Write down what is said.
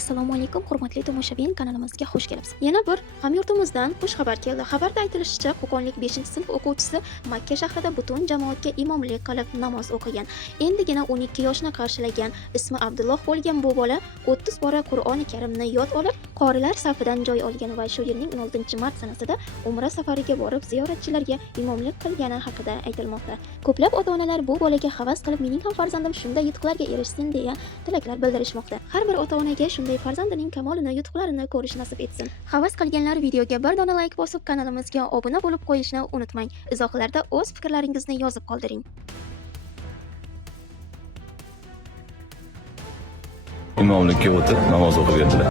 Assalomu alaykum, hurmatli tomoshabin, kanalimizga xush kelibsiz. Yana bir hamyurtimizdan xush xabar keldi. Xabarda aytilishicha, Qo'qonlik 5-sinf o'quvchisi Makka shahrida butun jamoatga imomlik qilib namoz o'qigan. Endigina 12 yoshni qarshilagan, ismi Abdulloh bo'lgan bu bola 30 bora Qur'oni Karimni yod olib, qorilar safidan joy olgan va shu yilning 16-mart sanasida Umra safariga borib, ziyoratchilarga imomlik qilgani haqida aytilmoqda. Ko'plab ota-onalar bu bolaga havas qilib, mening ham farzandim shunday yutuqlarga erishsin deya tilaklar bildirishmoqda. Har bir ota-onaga shunday farzandining kamolini, yutuqlarini ko'rish nasib etsin. Havas qilganlar videoga bir dona like bosib, kanalimizga obuna bo'lib qo'yishni unutmang. Izohlarda o'z fikrlaringizni yozib qoldiring. Imomlikka o'tib namoz o'qib berdilar.